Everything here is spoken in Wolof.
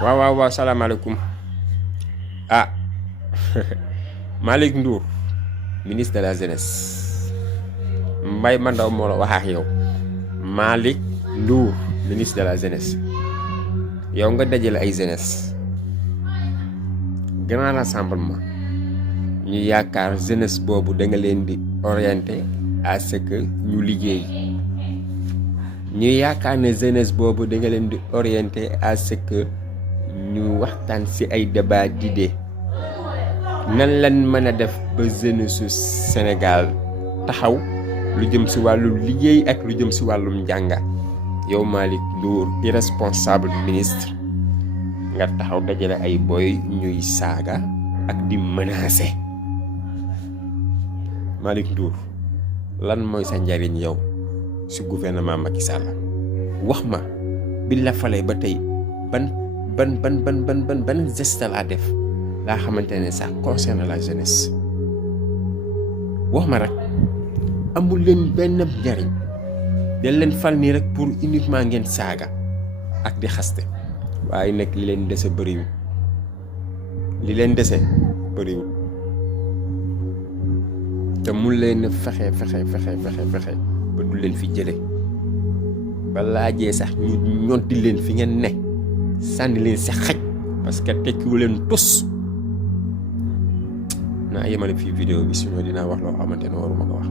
waaw salaamaaleykum. Ah, Malick Ndour, ministre de la jeunesse. Mbaye Mandaw moo la wax ak yow. Malick Ndour, ministre de la jeunesse. yow nga dajale ay jeunesse. grand rassemblement. ñu yaakaar jeunesse boobu da nga leen di orienter à ce que ñu liggéey. ñu yaakaar ne jeunesse boobu da nga leen di orienter à ce que ñu waxtaan ci ay débat d'idées. nan lan mën a def ba jeunesse su Sénégal taxaw lu jëm ci wàllum liggéey ak lu jëm ci wàllum njànga. yow Malick Ndour irresponsable ministre nga taxaw dajale ay boy ñuy saaga ak di menacer. Malick Ndour lan mooy sa njariñ yow ci gouvernement Macky Sall wax ma bi la falee ba tey ban geste laa def laa xamante ne ça concerne la jeunesse. wax ma rek amul leen benn njariñ dañ leen fal nii rek pour uniquement ngeen saaga ak di xaste waaye nag li leen dese bëriwul te mun leen fexe ba du leen fi jële ba laajee sax ñu ñoddi leen fi ngeen ne sànni leen si xaj parce que tekkiwu leen tus. naa yemale fii vidéo bi sinon dinaa wax loo xamante ne waruma ko wax.